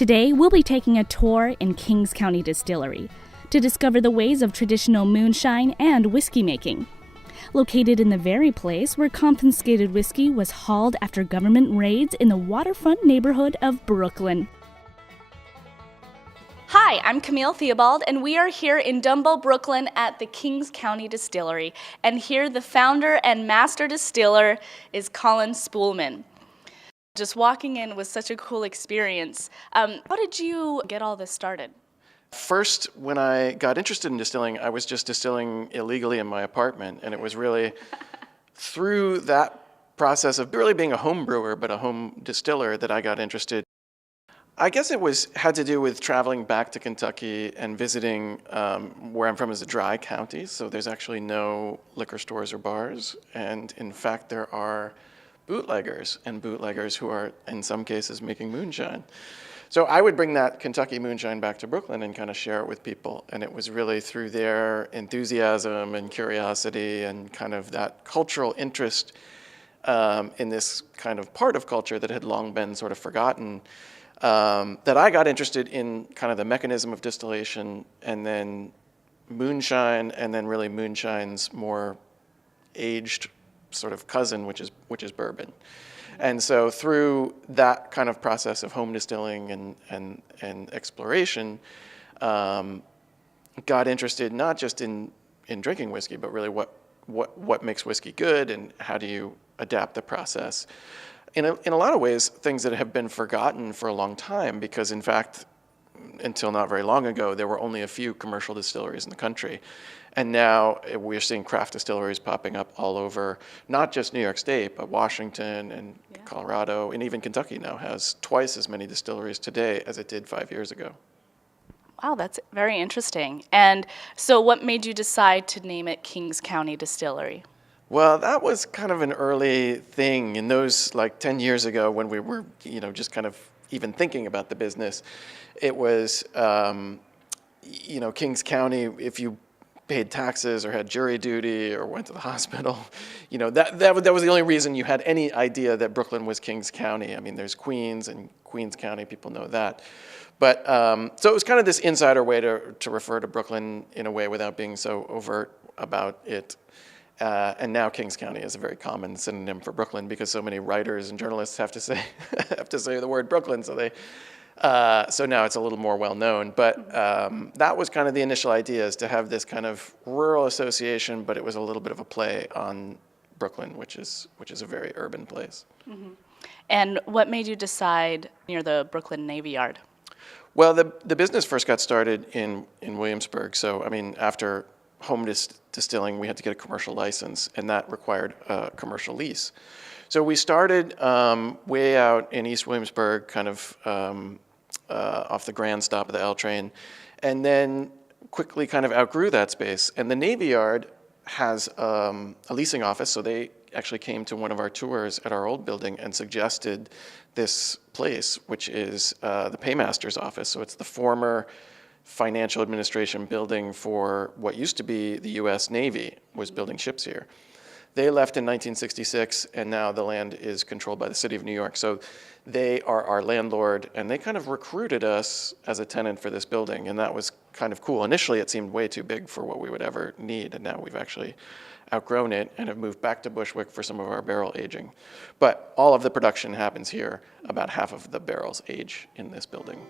Today, we'll be taking a tour in Kings County Distillery to discover the ways of traditional moonshine and whiskey making. Located in the very place where confiscated whiskey was hauled after government raids in the waterfront neighborhood of Brooklyn. Hi, I'm Camille Theobald, and we are here in Dumbo, Brooklyn at the Kings County Distillery. And here the founder and master distiller is Colin Spoolman. Just walking in was such a cool experience. How did you get all this started? First, when I got interested in distilling, I was just distilling illegally in my apartment, and it was really through that process of really being a home brewer, but a home distiller, that I got interested. I guess it had to do with traveling back to Kentucky and visiting where I'm from is a dry county, so there's actually no liquor stores or bars, and in fact there are bootleggers who are in some cases making moonshine. So I would bring that Kentucky moonshine back to Brooklyn and kind of share it with people, and it was really through their enthusiasm and curiosity and kind of that cultural interest in this kind of part of culture that had long been sort of forgotten, that I got interested in kind of the mechanism of distillation, and then moonshine, and then really moonshine's more aged sort of cousin, which is bourbon. And so through that kind of process of home distilling and exploration, got interested not just in drinking whiskey, but really what makes whiskey good and how do you adapt the process. In a lot of ways, things that have been forgotten for a long time, because in fact, until not very long ago, there were only a few commercial distilleries in the country. And now we're seeing craft distilleries popping up all over, not just New York State, but Washington and Colorado, and even Kentucky now has twice as many distilleries today as it did 5 years ago. Wow, that's very interesting. And so what made you decide to name it Kings County Distillery? Well, that was kind of an early thing in those, like 10 years ago when we were, just kind of even thinking about the business. It was, Kings County, if you paid taxes or had jury duty or went to the hospital, that was the only reason you had any idea that Brooklyn was Kings County. I mean, there's Queens and Queens County, people know that. But, so it was kind of this insider way to refer to Brooklyn in a way without being so overt about it. And now Kings County is a very common synonym for Brooklyn because so many writers and journalists have to say the word Brooklyn, so now it's a little more well known. But that was kind of the initial idea, is to have this kind of rural association, but it was a little bit of a play on Brooklyn, which is a very urban place. Mm-hmm. And what made you decide near the Brooklyn Navy Yard? Well, the business first got started in Williamsburg. So I mean, after home distilling, we had to get a commercial license, and that required a commercial lease. So we started way out in East Williamsburg, kind of off the Grand stop of the L train, and then quickly kind of outgrew that space. And the Navy Yard has a leasing office, so they actually came to one of our tours at our old building and suggested this place, which is the Paymaster's office. So it's the former financial administration building for what used to be the U.S. Navy, was building ships here. They left in 1966, and now the land is controlled by the city of New York. So they are our landlord, and they kind of recruited us as a tenant for this building, and that was kind of cool. Initially, it seemed way too big for what we would ever need, and now we've actually outgrown it and have moved back to Bushwick for some of our barrel aging. But all of the production happens here. About half of the barrels age in this building.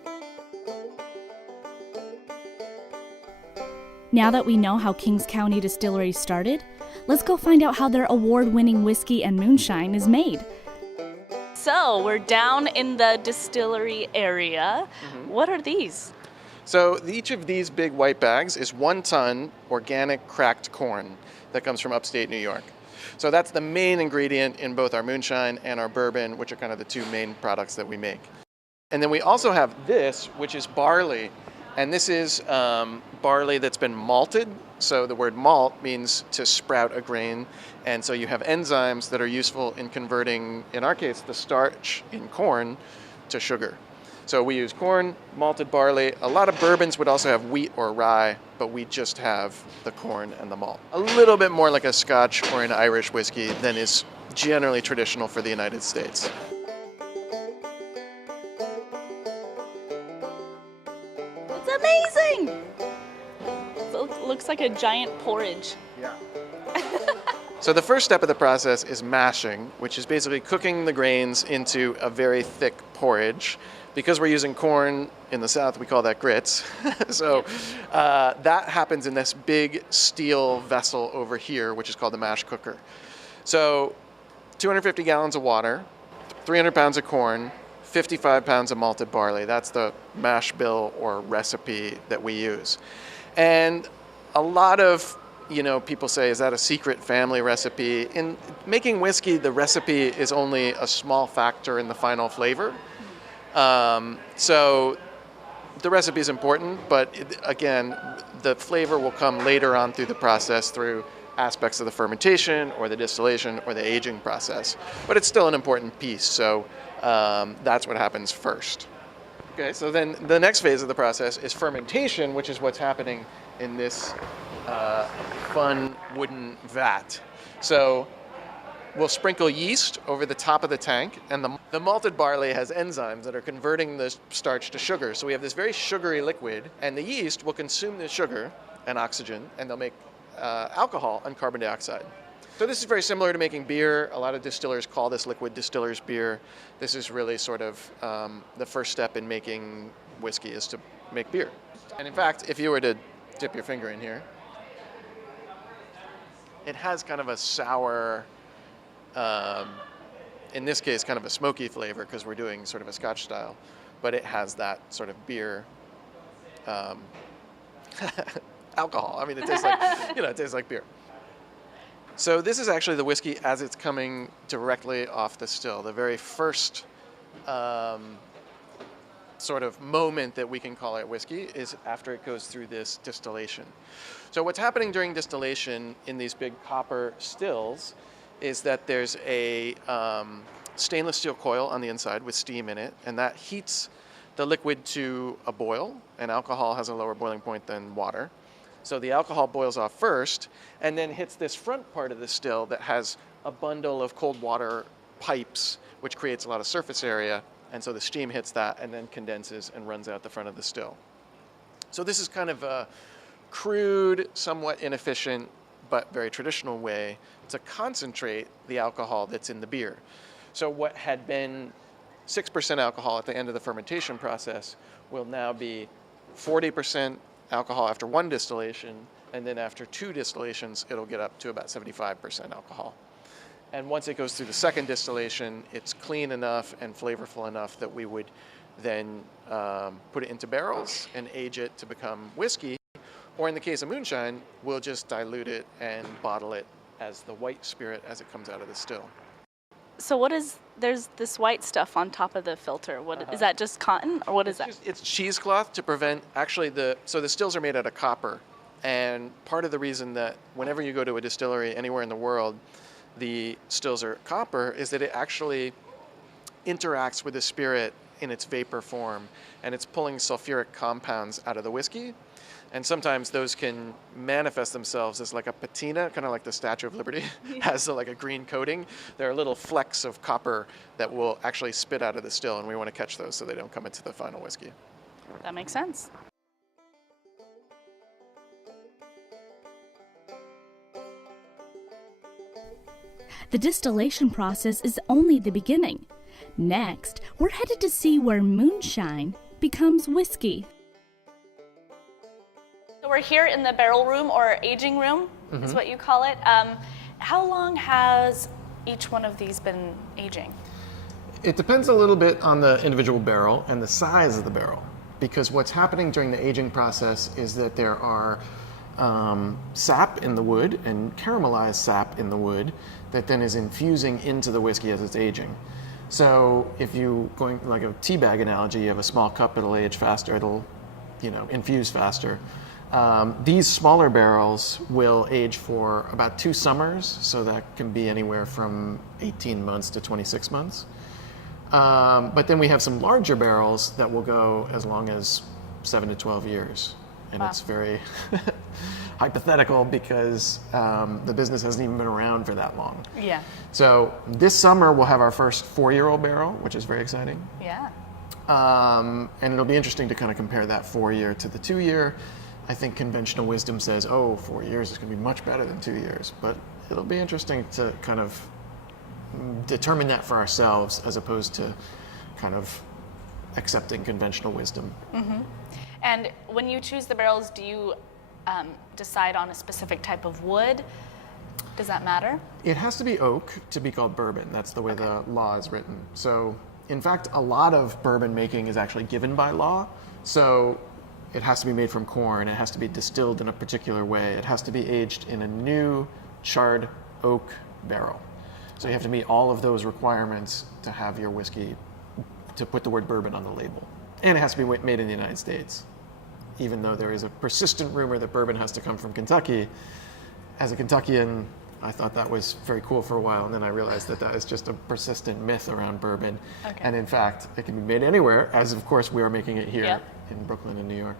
Now that we know how Kings County Distillery started, let's go find out how their award-winning whiskey and moonshine is made. So we're down in the distillery area. Mm-hmm. What are these? So each of these big white bags is 1 ton organic cracked corn that comes from upstate New York. So that's the main ingredient in both our moonshine and our bourbon, which are kind of the two main products that we make. And then we also have this, which is barley. And this is barley that's been malted. So the word malt means to sprout a grain. And so you have enzymes that are useful in converting, in our case, the starch in corn to sugar. So we use corn, malted barley. A lot of bourbons would also have wheat or rye, but we just have the corn and the malt. A little bit more like a Scotch or an Irish whiskey than is generally traditional for the United States. like a giant porridge. Yeah. So the first step of the process is mashing, which is basically cooking the grains into a very thick porridge. Because we're using corn in the South, we call that grits. So that happens in this big steel vessel over here, which is called the mash cooker. So 250 gallons of water, 300 pounds of corn, 55 pounds of malted barley. That's the mash bill or recipe that we use. And a lot of people say, is that a secret family recipe? In making whiskey, the recipe is only a small factor in the final flavor. So the recipe is important, but again, the flavor will come later on through the process through aspects of the fermentation or the distillation or the aging process. But it's still an important piece, so that's what happens first. Okay, so then the next phase of the process is fermentation, which is what's happening in this fun wooden vat. So we'll sprinkle yeast over the top of the tank, and the malted barley has enzymes that are converting the starch to sugar. So we have this very sugary liquid, and the yeast will consume the sugar and oxygen, and they'll make alcohol and carbon dioxide. So this is very similar to making beer. A lot of distillers call this liquid distiller's beer. This is really sort of the first step in making whiskey is to make beer. And in fact, if you were to dip your finger in here, it has kind of a sour, in this case, kind of a smoky flavor because we're doing sort of a Scotch style, but it has that sort of beer alcohol. I mean, it tastes like, it tastes like beer. So this is actually the whiskey as it's coming directly off the still. The very first sort of moment that we can call it whiskey is after it goes through this distillation. So what's happening during distillation in these big copper stills is that there's a stainless steel coil on the inside with steam in it, and that heats the liquid to a boil, and alcohol has a lower boiling point than water. So the alcohol boils off first and then hits this front part of the still that has a bundle of cold water pipes, which creates a lot of surface area. And so the steam hits that and then condenses and runs out the front of the still. So this is kind of a crude, somewhat inefficient, but very traditional way to concentrate the alcohol that's in the beer. So what had been 6% alcohol at the end of the fermentation process will now be 40% alcohol after one distillation, and then after two distillations, it'll get up to about 75% alcohol. And once it goes through the second distillation, it's clean enough and flavorful enough that we would then put it into barrels and age it to become whiskey. Or in the case of moonshine, we'll just dilute it and bottle it as the white spirit as it comes out of the still. So there's this white stuff on top of the filter. Is that just cotton, or what is that? It's cheesecloth to prevent, so the stills are made out of copper. And part of the reason that whenever you go to a distillery anywhere in the world, the stills are copper is that it actually interacts with the spirit in its vapor form, and it's pulling sulfuric compounds out of the whiskey. And sometimes those can manifest themselves as like a patina, kind of like the Statue of Liberty has like a green coating. There are little flecks of copper that will actually spit out of the still, and we want to catch those so they don't come into the final whiskey. That makes sense. The distillation process is only the beginning. Next, we're headed to see where moonshine becomes whiskey. So we're here in the barrel room, or aging room, is what you call it. How long has each one of these been aging? It depends a little bit on the individual barrel and the size of the barrel, because what's happening during the aging process is that there are sap in the wood and caramelized sap in the wood that then is infusing into the whiskey as it's aging. So if you going like a tea bag analogy, you have a small cup, it'll age faster, it'll infuse faster. These smaller barrels will age for about 2 summers, so that can be anywhere from 18 months to 26 months. But then we have some larger barrels that will go as long as 7 to 12 years. And It's very hypothetical because the business hasn't even been around for that long. Yeah. So this summer we'll have our first 4-year-old barrel, which is very exciting. Yeah. And it'll be interesting to kind of compare that 4-year to the 2-year. I think conventional wisdom says, oh, 4 years is going to be much better than 2 years. But it'll be interesting to kind of determine that for ourselves as opposed to kind of accepting conventional wisdom. And when you choose the barrels, do you decide on a specific type of wood? Does that matter? It has to be oak to be called bourbon. That's the way the law is written. So, in fact, a lot of bourbon making is actually given by law. So, it has to be made from corn. It has to be distilled in a particular way. It has to be aged in a new charred oak barrel. So, you have to meet all of those requirements to have your whiskey, to put the word bourbon on the label. And it has to be made in the United States. Even though there is a persistent rumor that bourbon has to come from Kentucky, as a Kentuckian, I thought that was very cool for a while, and then I realized that that is just a persistent myth around bourbon. And in fact, it can be made anywhere, as of course we are making it here in Brooklyn and New York.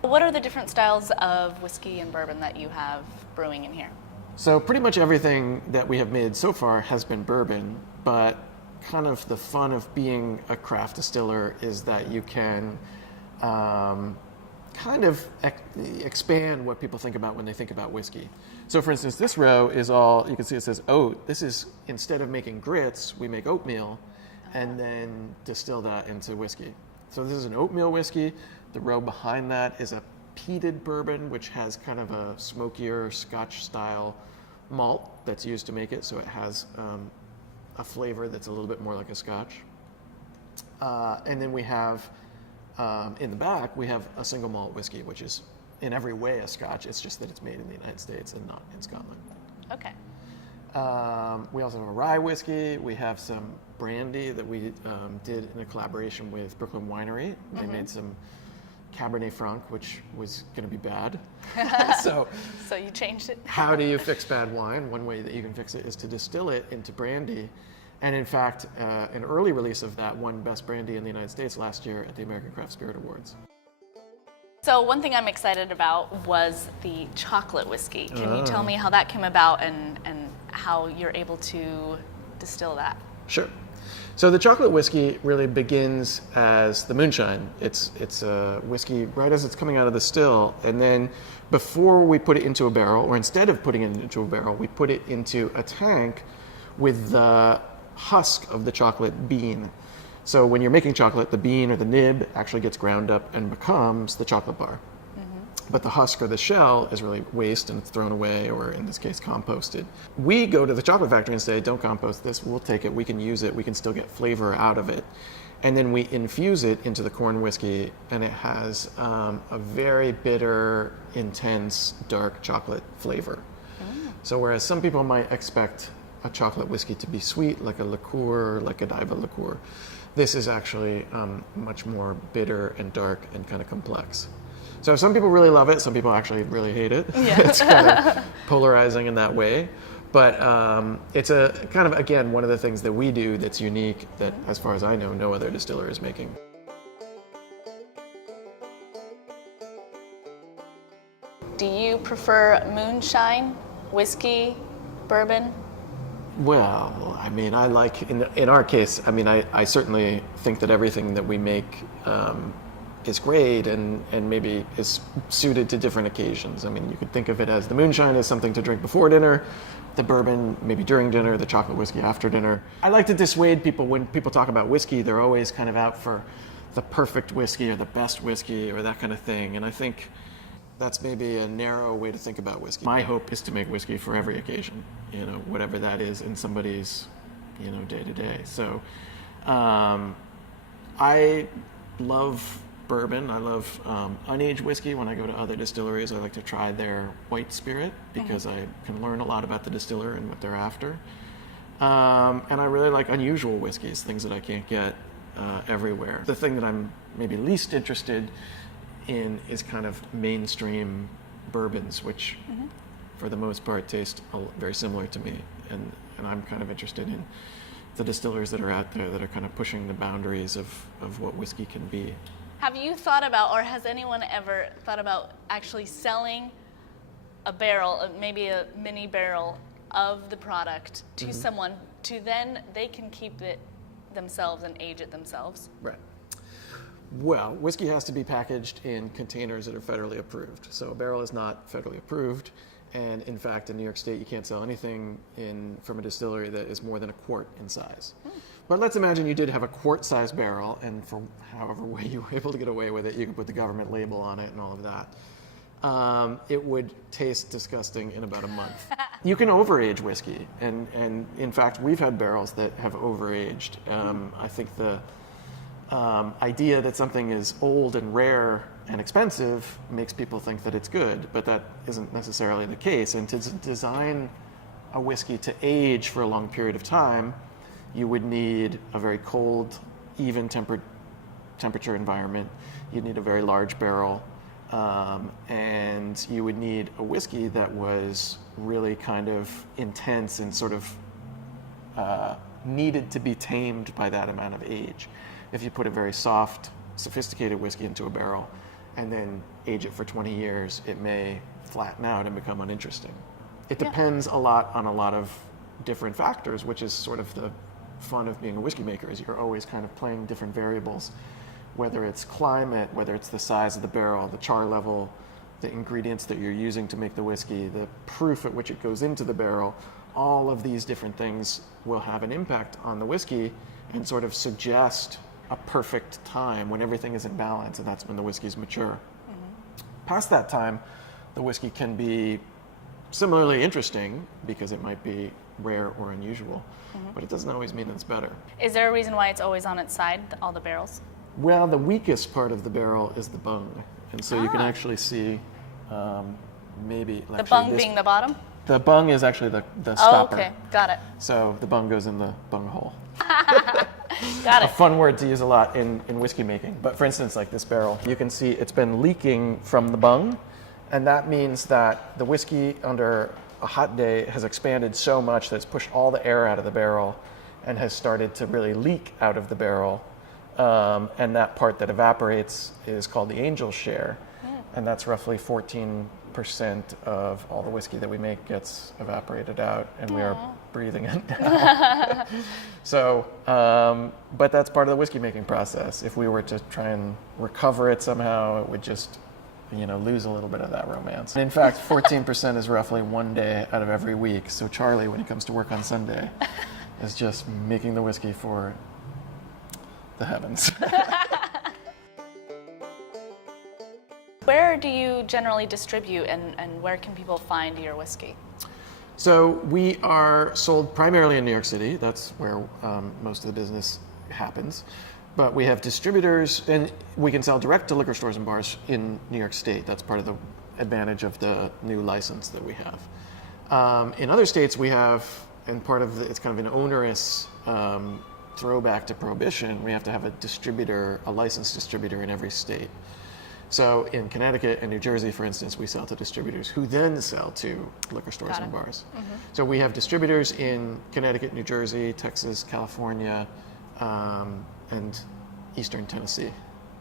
What are the different styles of whiskey and bourbon that you have brewing in here? So pretty much everything that we have made so far has been bourbon, but kind of the fun of being a craft distiller is that you can kind of expand what people think about when they think about whiskey. So for instance, this row is all, you can see it says oat. This is, instead of making grits, we make oatmeal and then distill that into whiskey. So this is an oatmeal whiskey. The row behind that is a peated bourbon, which has kind of a smokier Scotch style malt that's used to make it. So it has a flavor that's a little bit more like a Scotch. And then we have, in the back, we have a single malt whiskey, which is in every way a Scotch. It's just that it's made in the United States and not in Scotland. Okay. We also have a rye whiskey. We have some brandy that we did in a collaboration with Brooklyn Winery. They made some Cabernet Franc, which was going to be bad. So you changed it? How do you fix bad wine? One way that you can fix it is to distill it into brandy. And in fact, an early release of that won Best Brandy in the United States last year at the American Craft Spirit Awards. So one thing I'm excited about was the chocolate whiskey. Can you tell me how that came about and how you're able to distill that? Sure. So the chocolate whiskey really begins as the moonshine. It's a whiskey right as it's coming out of the still, and then before we put it into a barrel, or instead of putting it into a barrel, we put it into a tank with the husk of the chocolate bean. So when you're making chocolate, the bean or the nib actually gets ground up and becomes the chocolate bar. But the husk or the shell is really waste and it's thrown away, or in this case, composted. We go to the chocolate factory and say, don't compost this, we'll take it, we can use it, we can still get flavor out of it. And then we infuse it into the corn whiskey, and it has a very bitter, intense, dark chocolate flavor. So whereas some people might expect a chocolate whiskey to be sweet, like a liqueur, like a Godiva liqueur, this is actually much more bitter and dark and kind of complex. So some people really love it, some people actually really hate it. It's kind of polarizing in that way. But it's a kind of, again, one of the things that we do that's unique that, as far as I know, no other distiller is making. Do you prefer moonshine, whiskey, bourbon? Well, I mean, I like, in our case, I mean, I certainly think that everything that we make is great and maybe is suited to different occasions. I mean, you could think of it as the moonshine is something to drink before dinner, the bourbon maybe during dinner, the chocolate whiskey after dinner. I like to dissuade people when people talk about whiskey, they're always kind of out for the perfect whiskey or the best whiskey or that kind of thing. And I think that's maybe a narrow way to think about whiskey. My hope is to make whiskey for every occasion, you know, whatever that is in somebody's, you know, day to day. So I love bourbon. I love unaged whiskey. When I go to other distilleries, I like to try their white spirit because I can learn a lot about the distiller and what they're after. And I really like unusual whiskeys, things that I can't get everywhere. The thing that I'm maybe least interested in is kind of mainstream bourbons, which for the most part taste very similar to me. And I'm kind of interested in the distillers that are out there that are kind of pushing the boundaries of what whiskey can be. Have you thought about, or has anyone ever thought about actually selling a barrel, maybe a mini barrel of the product to someone to then they can keep it themselves and age it themselves? Right. Well, whiskey has to be packaged in containers that are federally approved. So a barrel is not federally approved. And in fact, in New York State, you can't sell anything from a distillery that is more than a quart in size. But let's imagine you did have a quart-sized barrel, and for however way you were able to get away with it, you could put the government label on it and all of that. It would taste disgusting in about a month. You can overage whiskey, and in fact, we've had barrels that have overaged. I think the idea that something is old and rare and expensive makes people think that it's good, but that isn't necessarily the case. And to design a whiskey to age for a long period of time, you would need a very cold, even temperature environment. You'd need a very large barrel, and you would need a whiskey that was really kind of intense and sort of needed to be tamed by that amount of age. If you put a very soft, sophisticated whiskey into a barrel and then age it for 20 years, it may flatten out and become uninteresting. It depends a lot on a lot of different factors, which is sort of the fun of being a whiskey maker, is you're always kind of playing different variables, whether it's climate, whether it's the size of the barrel, the char level, the ingredients that you're using to make the whiskey, the proof at which it goes into the barrel. All of these different things will have an impact on the whiskey and sort of suggest a perfect time when everything is in balance, and that's when the whiskey's mature. Past that time, the whiskey can be similarly interesting because it might be rare or unusual, but it doesn't always mean it's better. Is there a reason why it's always on its side, all the barrels? Well, the weakest part of the barrel is the bung, and so you can actually see maybe... The bung being the bottom? The bung is actually the stopper. Oh, okay, got it. So the bung goes in the bung hole. Got A it. fun word to use a lot in whiskey making. But for instance, like this barrel, you can see it's been leaking from the bung, and that means that the whiskey under a hot day has expanded so much that it's pushed all the air out of the barrel and has started to really leak out of the barrel. And that part that evaporates is called the angel share, and that's roughly 14% of all the whiskey that we make gets evaporated out, and we are breathing it down. So, but that's part of the whiskey making process. If we were to try and recover it somehow, it would just, lose a little bit of that romance. In fact, 14% is roughly 1 day out of every week. So Charlie, when he comes to work on Sunday, is just making the whiskey for the heavens. Where do you generally distribute, and where can people find your whiskey? So we are sold primarily in New York City. That's where most of the business happens. But we have distributors, and we can sell direct to liquor stores and bars in New York State. That's part of the advantage of the new license that we have. In other states we have, and part of it's kind of an onerous throwback to Prohibition, we have to have a licensed distributor in every state. So in Connecticut and New Jersey, for instance, we sell to distributors who then sell to liquor stores and bars. So we have distributors in Connecticut, New Jersey, Texas, California, and Eastern Tennessee.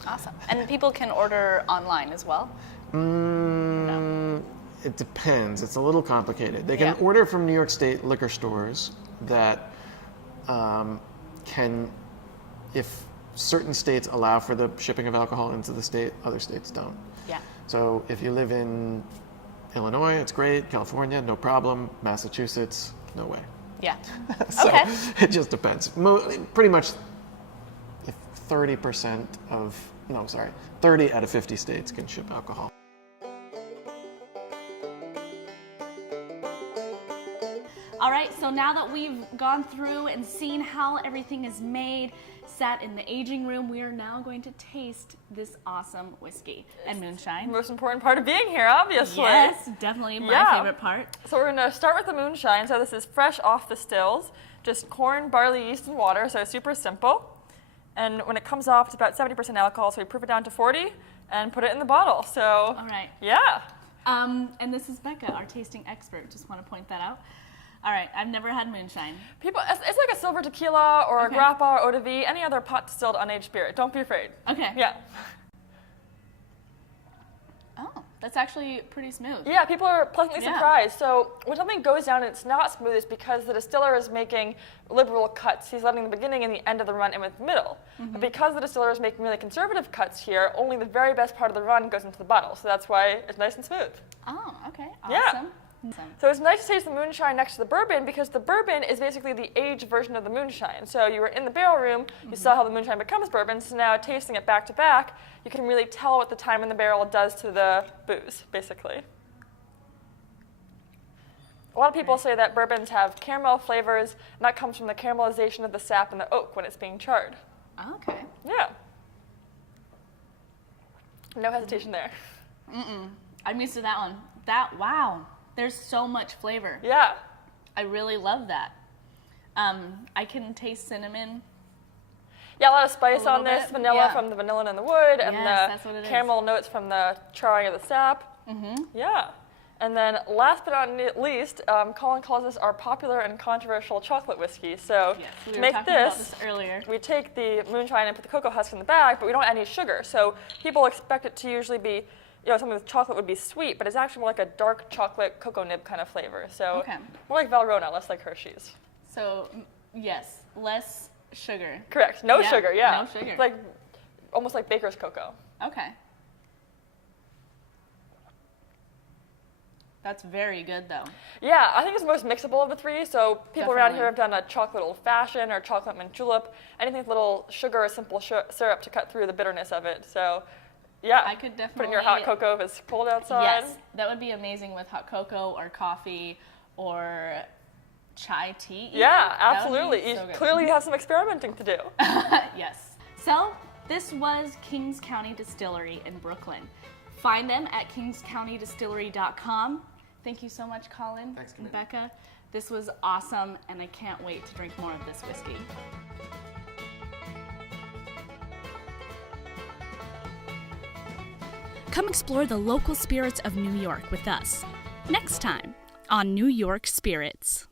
Awesome. And people can order online as well? No. It depends. It's a little complicated. They can order from New York State liquor stores that can, if certain states allow for the shipping of alcohol into the state, other states don't. Yeah. So if you live in Illinois, it's great. California, no problem. Massachusetts, no way. Yeah. So Okay. it just depends. Pretty much 30 out of 50 states can ship alcohol. All right, so now that we've gone through and seen how everything is made, sat in the aging room, we are now going to taste this awesome whiskey and moonshine. Most important part of being here, obviously. Yes, definitely my favorite part. So we're going to start with the moonshine. So this is fresh off the stills, just corn, barley, yeast, and water, so super simple. And when it comes off, it's about 70% alcohol, so we proof it down to 40 and put it in the bottle. So, All right. Yeah. And this is Becca, our tasting expert. Just want to point that out. All right, I've never had moonshine. It's like a silver tequila or a grappa or eau de vie, any other pot distilled unaged spirit. Don't be afraid. Okay. Yeah. Oh, That's actually pretty smooth. Yeah, people are pleasantly Yeah. surprised. So when something goes down and it's not smooth, it's because the distiller is making liberal cuts. He's letting the beginning and the end of the run in with the middle. But because the distiller is making really conservative cuts here, only the very best part of the run goes into the bottle. So that's why it's nice and smooth. Oh, okay. Yeah. Awesome. So it's nice to taste the moonshine next to the bourbon because the bourbon is basically the aged version of the moonshine. So you were in the barrel room, you saw how the moonshine becomes bourbon, so now tasting it back to back, you can really tell what the time in the barrel does to the booze, basically. A lot of people say that bourbons have caramel flavors, and that comes from the caramelization of the sap in the oak when it's being charred. Okay. Yeah. No hesitation there. I'm used to that one. Wow. There's so much flavor. Yeah. I really love that. I can taste cinnamon. Yeah, a lot of spice A on little this, bit, vanilla yeah. from the vanilla in the wood, and Yes, the that's what it is. caramel notes from the charring of the sap. Yeah. And then last but not least, Colin calls this our popular and controversial chocolate whiskey. So Yes, we to were make talking about this, this earlier. we take the moonshine and put the cocoa husk in the bag, but we don't add any sugar. So people expect it to usually be, something with chocolate would be sweet, but it's actually more like a dark chocolate cocoa nib kind of flavor. So Okay. more like Valrhona, less like Hershey's. So, yes, less sugar. Correct. No Yeah, sugar, yeah. no sugar. Like almost like baker's cocoa. Okay. That's very good, though. Yeah, I think it's the most mixable of the three. So people around here have Definitely. done a chocolate old fashioned or chocolate mint julep, anything with little sugar or simple syrup to cut through the bitterness of it. So yeah, I could put it in your hot definitely- cocoa if it's cold outside. Yes, that would be amazing with hot cocoa or coffee or chai tea. even. Yeah, That would be absolutely. You so good. clearly have some experimenting to do. Yes. So this was Kings County Distillery in Brooklyn. Find them at kingscountydistillery.com. Thank you so much, Colin. Thanks, and Camille. Becca. This was awesome, and I can't wait to drink more of this whiskey. Come explore the local spirits of New York with us next time on New York Spirits.